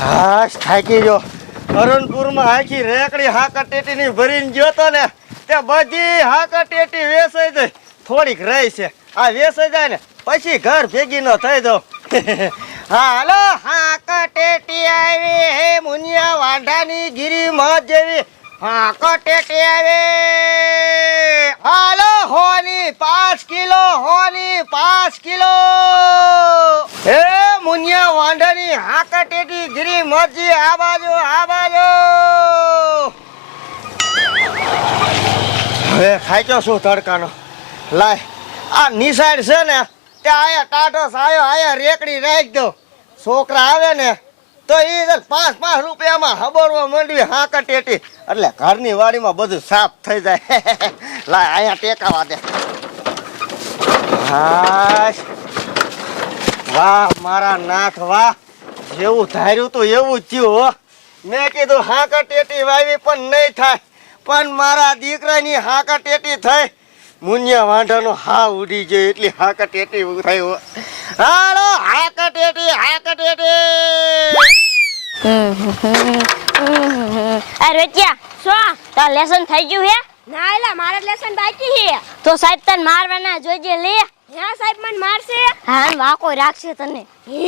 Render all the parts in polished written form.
હાશ થાકી ગયો. અરુણપુરમાં આખી રેકડી હાકટેટીની ભરીને ગયો તો ને તે બધી હાકટેટી વેચાઈ જાય. થોડીક રહી છે, આ વેચાઈ જાય ને પછી ઘર ભેગી ન થઈ દો. હાલો હાકટેટી આવી હે મુનિયા વાંઢાની ગીરી મત જેવી હાકટેટી આવી. હાલો હોની 5 કિલો, હોની 5 કિલો. હે મુનિયા વાંઢાની હાકટેટી ગીરી મજી આ બાજુ, આ બાજુ. હવે ખાઈજો શું તડકાનો. લાય આ નિશાળ છે ને તે આયા ટાઢો સાયો આયા રેકડી રાખી દો. છોકરા આવે ને તો એ 5 રૂપિયામાં હબરવા માંડવી હાકટેટી એટલે ઘરની વાડીમાં બધું સાફ થઈ જાય. લાય અહીંયા ટેકાવા દે. હાશ વાહ મારા નાથ વાહ, જેવું ધાર્યું તું એવું જ થયું હો. મેં કીધું હાકટેટી વાવી પણ નહીં થાય, પણ મારા દીકરાની હાકટેટી થઈ. મુનિયા વાંઢાનો હા ઉડી ગયો એટલી હાકટેટી થઈ હો. હાલો હાકટેટી, હાકટેટી. અરે રોટિયા શું તાર લેસન થઈ ગયું હે? ના એલા મારા લેસન બાકી હે. તો સાહેબ તને મારવાના જોઈજે લે. હે સાહેબ મને મારશે? હા વાકો રાખશે તને. હે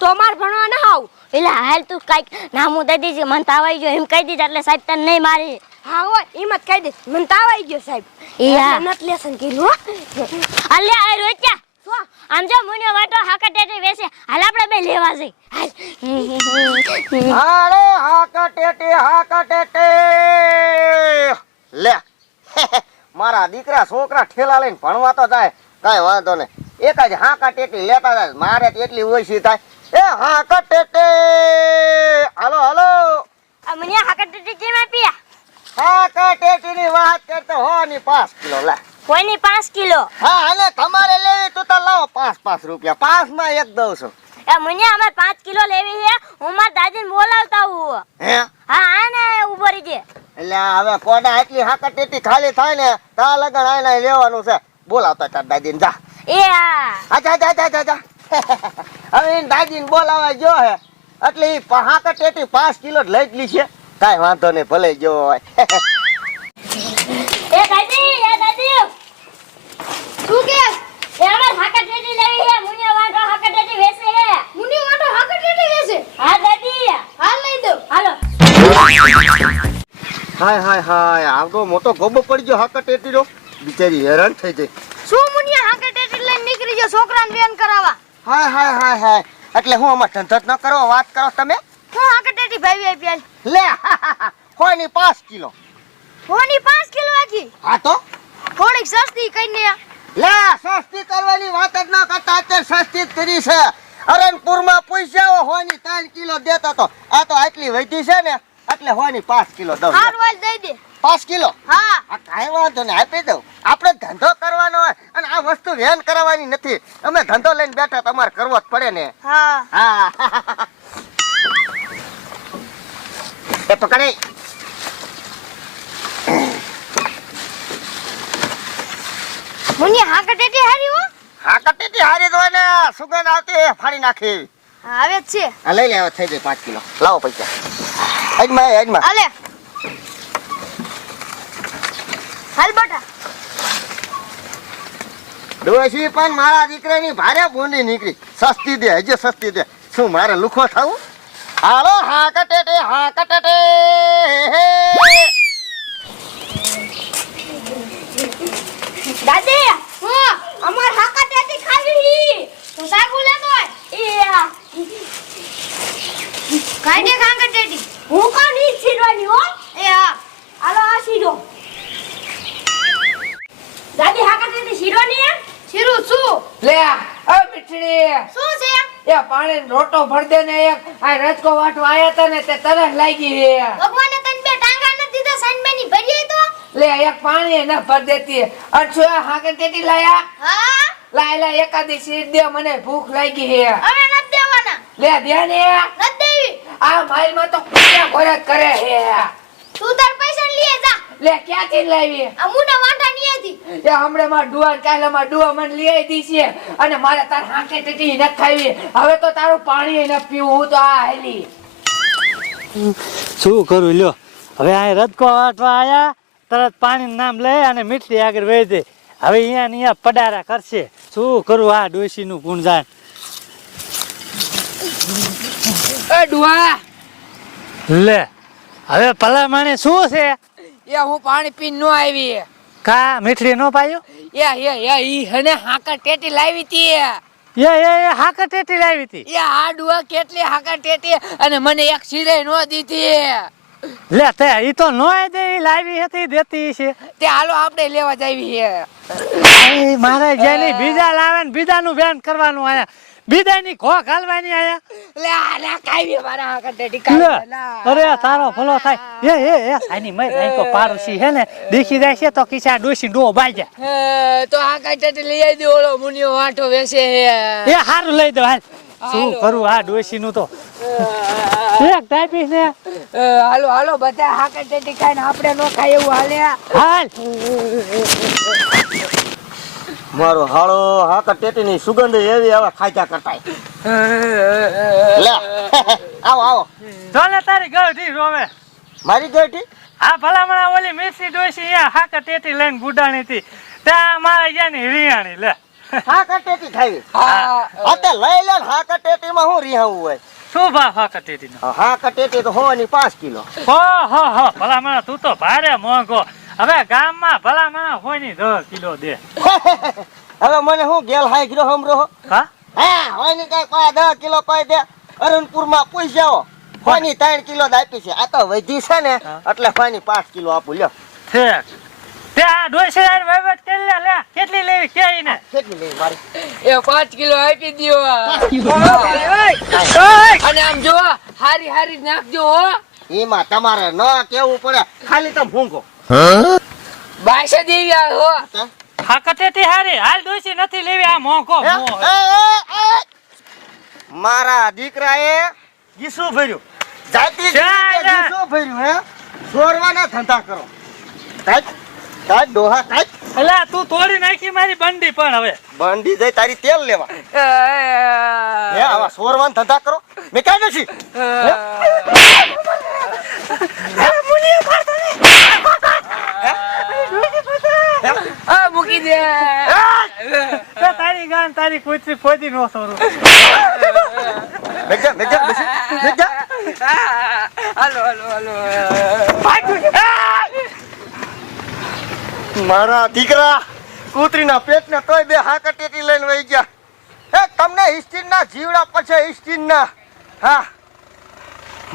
તો માર ભણવા ના આવ. એલા હાલ તું કાઈક નામું દઈ દેજે, મને તાવ આવી ગયો એમ કહી દીધા એટલે સાહેબ તને નહીં મારે. હા હોય એમ જ કહી દે મને તાવ આવી ગયો સાહેબ. યા નત લેસન કર્યું હો. અલે આ રોટિયા શું આમ જો મુનિયો વાટો હાકટેટી વેસે. હાલ આપણે બે લેવા જઈ. હાલો હાકટેટી, હાકટેટી. લે મારા દીકરા છોકરા ઠેલા લઈને ભણવા તો જાય, કાંઈ વાંધો નહીં. એક જ હાકટેટી લેતા જાય, મારે એટલી ઓછી થાય. એ હાકટેટી હાલો હાલો. આ મુનિયા હાકટેટી કેમ આપ્યા? હાકટેટીની વાત કરતો હોની 5 કિલો લે. કોઈની 5 કિલો? હા અને તમારે લેવી તું તો લાવો 5 રૂપિયા. 5 માં એક દઉં છું. એ મુનિયા અમાર 5 કિલો લેવી છે. હું માર દાદીને બોલાવતા હું. હે હા આને ઉભો રહીજે. એટલે હવે કોડા એટલી હાકટેટી ખાલી થાય ને તા લગન આઈને લેવાનું છે. બોલાવતા તાર દાદીને જા. એ હા આજા જા જા જા જા. હવે એન દાદીને બોલાવા ગયો હે એટલે ઈ હાકટેટી 5 કિલો જ લઈ જ લી છે. કાઈ વાંધો નહીં, ભલે ગયો હોય. એ દાદી શું કે? એ અમાર હાકટેટી લેવી છે. મુનિયા વાંઢો હાકટેટી વેચે છે. મુનિયા વાંઢો હાકટેટી વેચે? હા દાદી હાલ લઈ દો. હાલો. હાય હાય હાય, આવતો મોટો ગોબો પડી ગયો હાકટેટી નો. બિચારી હેરાન થઈ જાય. શું મુનિયા હાકટેટી લઈને નીકળી ગયો છોકરાને બેન કરાવવા? હાય હાય હાય હાય, એટલે હું અમાર ધંધો જ ન કરો, વાત કરો તમે. હું હાકટેટી ભાવી આપ્યા લે કોઈની 5 કિલો. હોની 5 કિલો આખી? હા તો થોડીક સસ્તી કઈને. લે સસ્તી કરવાની વાત જ ન કરતા, અત્યારે સસ્તી જ કરી છે. અરણપુરમાં પૂછ્યા હોની 3 કિલો દેતા તો આ તો આટલી વધી છે ને એટલે હોની 5 કિલો દઉં. હાર વાલ દઈ દે. 5 કિલો? હા આ કાંઈ વાંધો નહીં, આપી દઉં. આપણે ધંધો કરવાનો હોય અને આ વસ્તુ વેન કરાવવાની નથી. અમે ધંધો લઈને બેઠા, તમારે કરવો જ પડે ને. હા હા એ પકડે. મુનિયા હાકટેટી હારી હો. હાકટેટી હારી તો ને સુગંધ આવતી ફાડી નાખી. આવે જ છે. આ લઈ લે, હવે થઈ જાય 5 કિલો. લાવો પૈસા. આજમાં હાલે હાલ બટા. ડોશી પણ મારા દીકરાની ભારે બોંડી નીકળી. સસ્તી દે, હજી સસ્તી દે. શું મારે લુખો થાવું? હાલો હાકટેટી, હાકટેટી. દાદી હું અમાર હાકટેટી ખાવી. તો સાગુ લેતો હોય. એ કાઈ દે હાકટેટી. હું કોણ ઈ છીડવાની હો. એ હા હાલો આ છીડો. દાદી હાકટેટી છીડવાની હે? છીડું શું? લે આ મીઠડી શું છે? એ પાણી રોટો ભર દે ને. એક આ રજકો વાટવા આયા તા ને તે તરસ લાગી હે. ભગવાને તને બે ટાંગા ન દીધા સાનબેની ભરી તો. લે એક પાણી ન ભર દેતી. અરછો હાકટેટી લાયા. હા લાય લાય એકાદી સીટ દે, મને ભૂખ લાગી હે. હવે ન દેવાના. લે દે ને. ન દેવી. આ માઈલ માં તો કુયા ઘોરત કરે હે. તું તાર પૈસા લઈ જા. લે ક્યાંથી લાવી? અમુના વાંઢા ની હતી. એ હમણે માં ડુઆ કાલે માં ડુઆ મને લઈ આવી દી છે અને મારે તાર હાકટેટી ન ખાવી. હવે તો તારું પાણી ન પીવું. હું તો આ હેલી શું કરું લ્યો હવે આ રદકો વાટવા આયા તરત પાણીનું નામ લઈ અને મીઠડી આગળ વહી દે હવે અહીંયા ને અહીંયા પડારા કરશે શું કરું આ ડોશીનું ગુણગાન એ ડુઆ લે હવે ભલામણે શું છે એ હું પાણી પીને નો આવી કા મીઠડી નો પાયો એ ઈ હને હાકા ટેટી લાવી તી એ હાકર ટેટી લાવી હતી એ આ ડુઆ કેટલી હાકા ટેટી અને મને એક સિરાય નો દીધી લે તે ઈ તો નોય દે ઈ લાવી હતી દેતી છે તે હાલો આપણે લેવા જાવી હે એ મારે જેની બીજા લાવે ને બીજાનું બેન કરવાનું આયા બીજાની ઘોક હાલવાની આયા લે કાઈ મારા હાકા ટેટી લે કાઈ અરે તારો ભલો થાય એ આની મય રાઈકો પાડોશી હે ને દેખી જાય છે તો કિસા ડોસી ડો બાજા તો હાકા ટેટી લઈ આવી દે ઓલો મુનિયો વાંટો વેસે હે એ હારું લઈ દો હાલ શું કરું આ ડોસી નું તો એક ટાઈપી ને હાલો બધા હાકા ટેટી ખાઈને આપણે નો ખાય એવું હાલે હાલ મારો હાળો હાકર ટેટીની સુગંધ એવી આવે ખાધા કરતા લે આવો જોને તારી ગળધી રોવે મારી ગેટી આ ભલામણા ઓલી મિસી ડોસી અહીંયા હાકર ટેટી લઈને ગુડાણી હતી ત્યાં મારા યાની રિયાણી લે હાકર ટેટી ખાવી હા આ લઈ લે હાકર ટેટીમાં હું રિહાવું હોય શું ભાવ હાકર ટેટીનો હાકર ટેટી તો હોવાની 5 કિલો હો ભલામણા તું તો ભારે મોંઘો હવે ગામમાં ભલામણા હોયની 10 કિલો દે હવે મને હું ગેલ હાઈ ગયો હમરો હા હા હોયની કઈ કોઈ 10 કિલો કોઈ દે અરુણપુરમાં પૂછ જાઓ હોયની 3 કિલો જ આપી છે આ તો વધી છે ને એટલે હોયની 5 કિલો આપું લ્યો ઠીક તે આ ડોસી યાર વહીવટ કરી લે કેટલી લેવી કે ઈને કેટલી લેવી મારી એ 5 કિલો આપી દ્યો અને આમ જો હારી નાખજો હો એમાં તમારે ન કેવું પડે ખાલી તમે ભૂંગો બાસા દેવી આ હો હાકર ટેટી હારી હાલ ડોસી નથી લેવી આ મોંઘો મારા દીકરાએ ગીસું ભર્યું જાતી ગીસું ભર્યું હે ચોરવાના ધંધા કરો કાઈ ડોહા કાઈ એલા તું તોડી નાખી મારી બંડી પણ હવે બંડી જઈ તારી તેલ લેવા હે આવા ચોરવાના ધંધા કરો મેં કાઈ નથી મૂકી દે તારી ગાન તારી કુતરી ખોદી નો સોરું મારા દીકરા કૂતરીના પેટને તોય બે હાકર ટેટી લઈને વહી ગયા હે તમને હિસ્ટીનના જીવડા પછી હિસ્ટીનના હા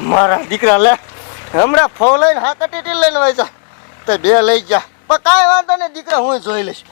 મારા દીકરા લે હમણાં ફોન લઈને હાકર ટેટી લઈને વહી જા તો બે લઈ ગયા પણ કાંઈ વાંધો નહીં દીકરા હું જોઈ લઈશ